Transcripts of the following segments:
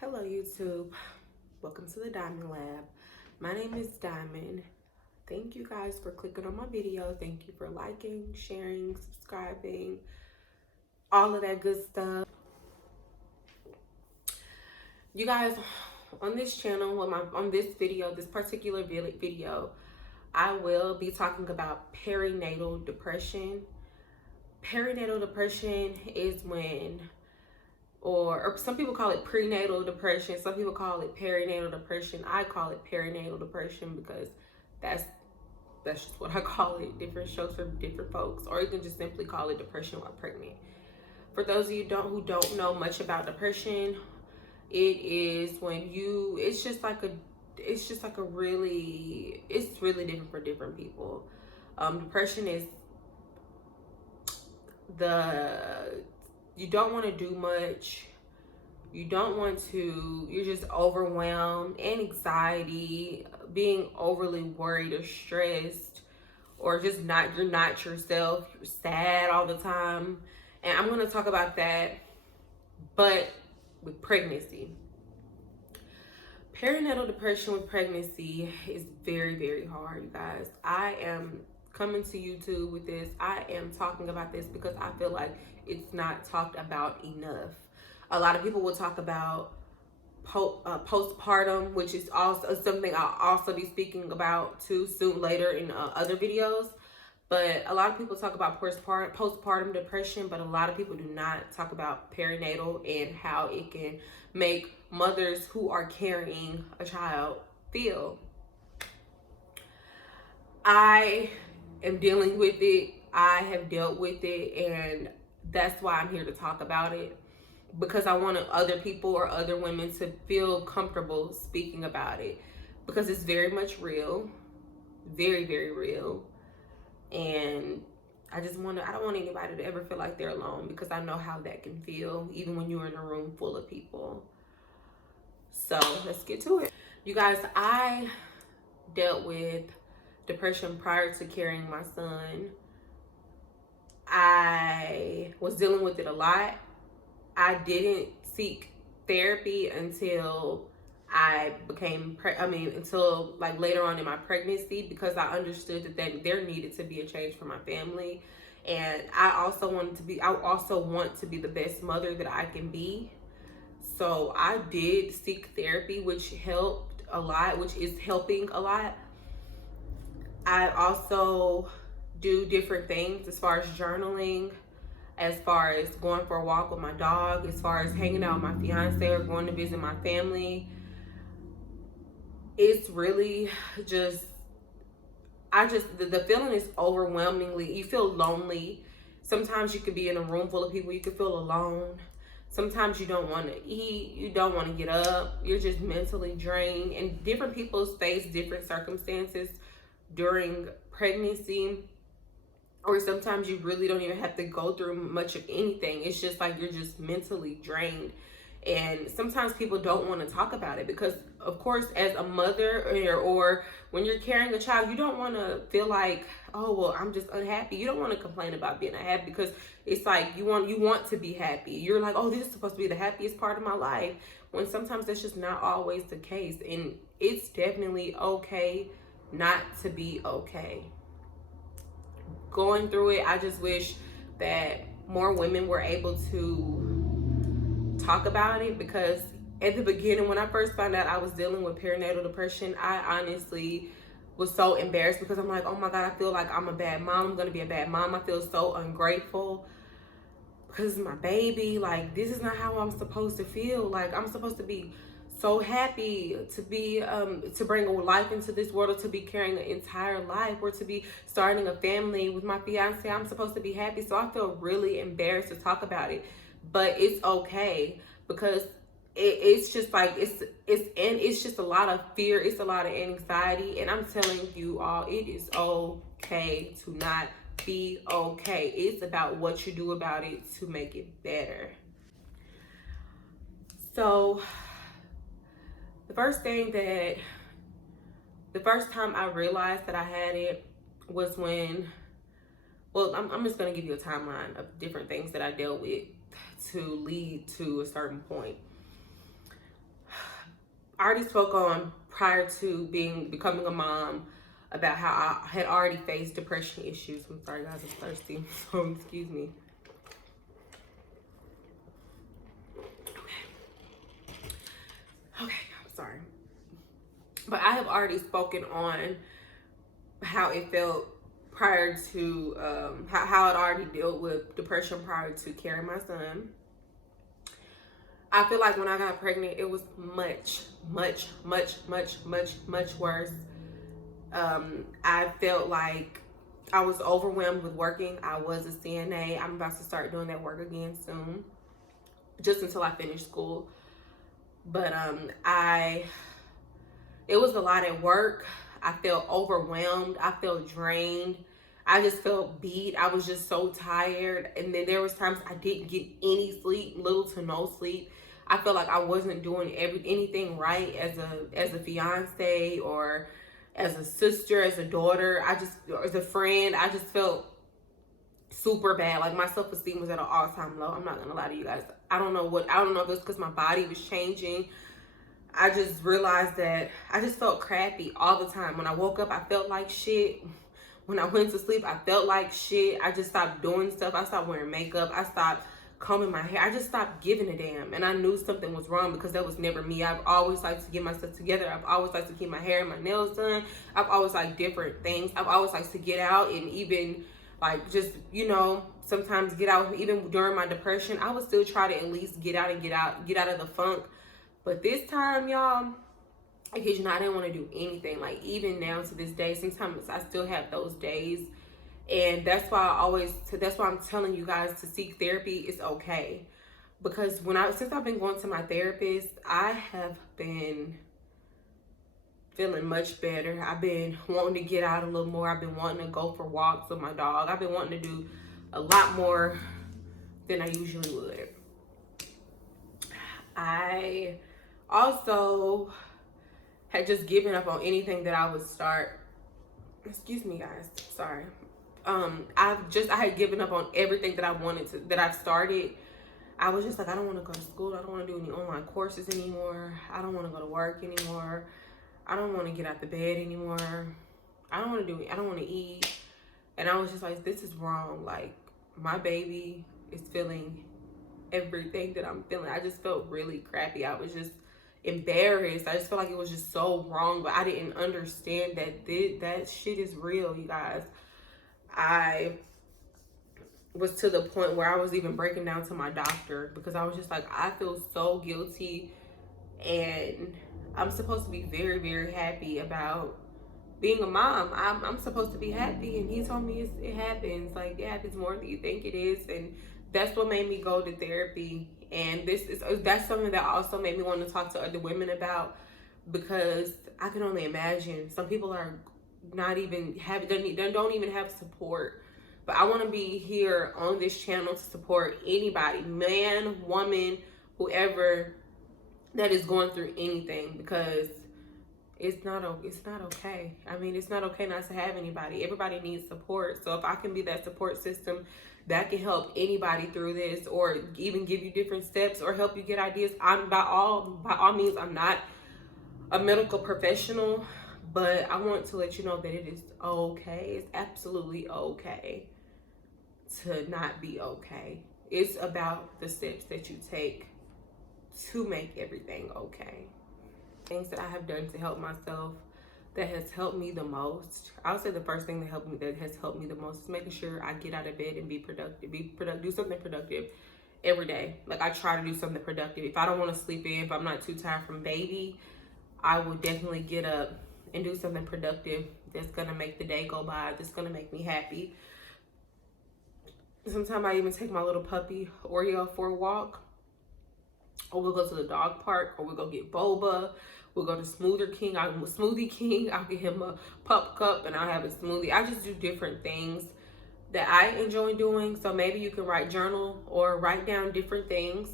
Hello YouTube, welcome to the Diamond Lab. My name is Diamond. Thank you guys for clicking on my video. Thank you for liking, sharing, subscribing, all of that good stuff. You guys, on this channel, on this video, this particular video, I will be talking about perinatal depression. Perinatal depression is when or some people call it prenatal depression, some people call it perinatal depression. I call it perinatal depression because that's just what I call it. Different strokes for different folks, or you can just simply call it depression while pregnant. For those of you who don't know much about depression, it is when it's really different for different people. Depression is you don't want to do much. You're just overwhelmed, anxiety, being overly worried or stressed, or just you're not yourself. You're sad all the time. And I'm going to talk about that, but with pregnancy. Perinatal depression with pregnancy is very, very hard, you guys. I am coming to YouTube with this. I am talking about this because I feel like it's not talked about enough. A lot of people will talk about postpartum, which is also something I'll also be speaking about too soon later in other videos. But a lot of people talk about postpartum depression, but a lot of people do not talk about perinatal and how it can make mothers who are carrying a child feel. I am dealing with it. I have dealt with it, and that's why I'm here to talk about it, because I want other people or other women to feel comfortable speaking about it, because it's very much real, very, very real. And I don't want anybody to ever feel like they're alone, because I know how that can feel, even when you're in a room full of people. So let's get to it. You guys, I dealt with depression prior to carrying my son. I was dealing with it a lot. I didn't seek therapy until until like later on in my pregnancy, because I understood that there needed to be a change for my family. And I also want to be the best mother that I can be. So I did seek therapy, which helped a lot, which is helping a lot. I also do different things as far as journaling, as far as going for a walk with my dog, as far as hanging out with my fiance or going to visit my family. It's really just, the feeling is overwhelmingly, you feel lonely. Sometimes you could be in a room full of people, you could feel alone. Sometimes you don't want to eat, you don't want to get up, you're just mentally drained. And different people face different circumstances during pregnancy, or sometimes you really don't even have to go through much of anything. It's just like you're just mentally drained. And sometimes people don't want to talk about it because, of course, as a mother or when you're carrying a child, you don't want to feel like, oh, well, I'm just unhappy. You don't want to complain about being unhappy, because it's like you want to be happy. You're like, oh, this is supposed to be the happiest part of my life, when sometimes that's just not always the case. And it's definitely okay not to be okay. Going through it, I just wish that more women were able to talk about it, because at the beginning, when I first found out I was dealing with perinatal depression, I honestly was so embarrassed, because I'm like, oh my God, I feel like I'm a bad mom. I'm gonna be a bad mom. I feel so ungrateful because it's my baby. Like, this is not how I'm supposed to feel. Like, I'm supposed to be so happy to be to bring a life into this world, or to be carrying an entire life, or to be starting a family with my fiance. I'm supposed to be happy. So I feel really embarrassed to talk about it, but it's okay, because it's just like it's just a lot of fear, it's a lot of anxiety. And I'm telling you all, it is okay to not be okay. It's about what you do about it to make it better. So the first time I realized that I had it was when, well, I'm just going to give you a timeline of different things that I dealt with to lead to a certain point. I already spoke on prior to becoming a mom about how I had already faced depression issues. I'm sorry guys, I'm thirsty, so excuse me. Okay, I'm sorry. But I have already spoken on how it felt prior to, how I'd already dealt with depression prior to carrying my son. I feel like when I got pregnant, it was much, much, much, much, much, much worse. I felt like I was overwhelmed with working. I was a CNA. I'm about to start doing that work again soon, just until I finish school. But it was a lot at work. I felt overwhelmed. I felt drained. I just felt beat. I was just so tired. And then there was times I didn't get any sleep, little to no sleep. I felt like I wasn't doing anything right as a fiance, or as a sister, as a daughter. As a friend, I just felt super bad. Like my self-esteem was at an all-time low. I'm not gonna lie to you guys. I don't know if it was because my body was changing. I just realized that I just felt crappy all the time. When I woke up, I felt like shit. When I went to sleep, I felt like shit. I just stopped doing stuff. I stopped wearing makeup. I stopped combing my hair. I just stopped giving a damn. And I knew something was wrong because that was never me. I've always liked to get myself together. I've always liked to keep my hair and my nails done. I've always liked different things. I've always liked to get out and even like just, sometimes get out. Even during my depression, I would still try to at least get out of the funk. But this time, y'all, I kid you not, I didn't want to do anything. Like even now to this day, sometimes I still have those days. And that's why I'm telling you guys to seek therapy is okay. Because since I've been going to my therapist, I have been feeling much better. I've been wanting to get out a little more. I've been wanting to go for walks with my dog. I've been wanting to do a lot more than I usually would. I also had just given up on anything that I would start. Excuse me, guys. Sorry. I had given up on everything that I've started. I was just like, I don't want to go to school. I don't want to do any online courses anymore. I don't want to go to work anymore. I don't want to get out the bed anymore. I don't want to eat. And I was just like, this is wrong. Like, my baby is feeling everything that I'm feeling. I just felt really crappy. I was just embarrassed. I just felt like it was just so wrong, but I didn't understand that that shit is real, you guys. I was to the point where I was even breaking down to my doctor because I was just like, I feel so guilty, and I'm supposed to be very, very happy about being a mom. I'm supposed to be happy, and he told me it happens. Like, it happens more than you think it is. And that's what made me go to therapy. And that's something that also made me want to talk to other women about, because I can only imagine some people are not even don't even have support. But I want to be here on this channel to support anybody, man, woman, whoever, that is going through anything, because it's not okay. I mean, it's not okay not to have anybody. Everybody needs support. So if I can be that support system that can help anybody through this, or even give you different steps, or help you get ideas, by all means, I'm not a medical professional, but I want to let you know that it is okay. It's absolutely okay to not be okay. It's about the steps that you take to make everything okay. Things that I have done to help myself that has helped me the most. I would say the first thing that has helped me the most is making sure I get out of bed and be productive, do something productive every day. Like, I try to do something productive. If I don't want to sleep in, if I'm not too tired from baby, I will definitely get up and do something productive that's gonna make the day go by, that's gonna make me happy. Sometimes I even take my little puppy Oreo for a walk, or we'll go to the dog park, or we'll go get boba. We'll go to Smoothie King. I'll get him a pup cup and I'll have a smoothie. I just do different things that I enjoy doing. So maybe you can journal or write down different things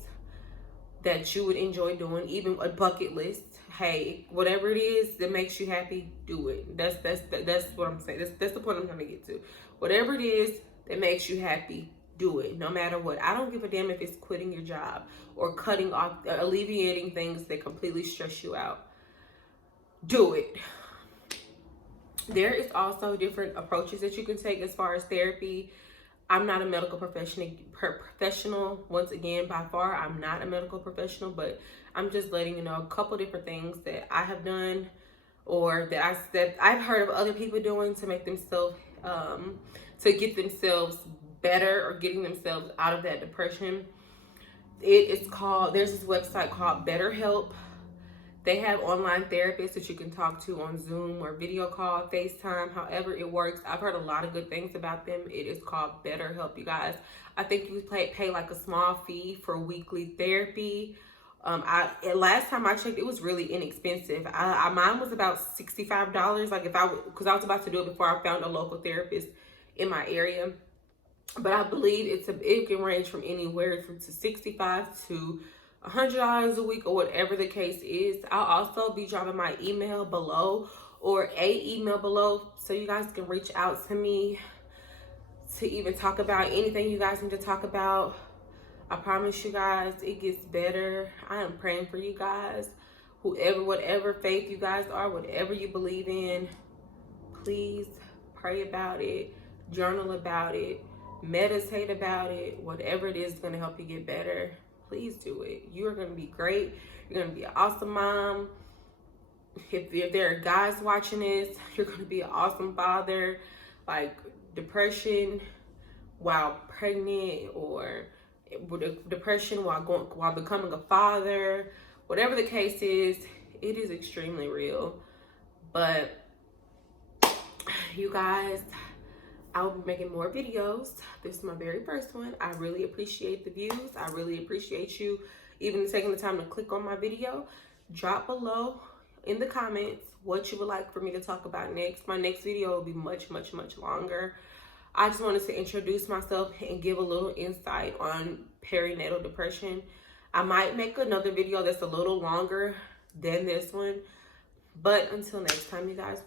that you would enjoy doing, even a bucket list. Hey, whatever it is that makes you happy, do it. That's what I'm saying. That's the point I'm trying to get to. Whatever it is that makes you happy, do it, no matter what. I don't give a damn if it's quitting your job or cutting off, alleviating things that completely stress you out. do it. There is also different approaches that you can take as far as therapy. I'm not a medical professional. Once again, by far, I'm not a medical professional, but I'm just letting you know a couple different things that I have done, or that I've heard of other people doing to make themselves, to get themselves better, or getting themselves out of that depression. There's this website called BetterHelp. They have online therapists that you can talk to on Zoom or video call, FaceTime, however it works. I've heard a lot of good things about them. It is called BetterHelp, you guys. I think you pay like a small fee for weekly therapy. Last time I checked, it was really inexpensive. Mine was about $65. Like because I was about to do it before I found a local therapist in my area. But I believe it can range from anywhere from to $65 to $100 a week, or whatever the case is. I'll also be dropping my email below, or a email below, so you guys can reach out to me to even talk about anything you guys need to talk about. I promise you guys, it gets better. I am praying for you guys. Whatever faith you guys are, whatever you believe in, please pray about it, journal about it, meditate about it. Whatever it is going to help you get better, please do it. You are going to be great. You're going to be an awesome mom. If there are guys watching this, you're going to be an awesome father. Like, depression while pregnant, or depression while becoming a father, whatever the case is, it is extremely real. But you guys, I will be making more videos. This is my very first one. I really appreciate the views. I really appreciate you even taking the time to click on my video. Drop below in the comments what you would like for me to talk about next. My next video will be much, much, much longer. I just wanted to introduce myself and give a little insight on perinatal depression. I might make another video that's a little longer than this one. But until next time, you guys.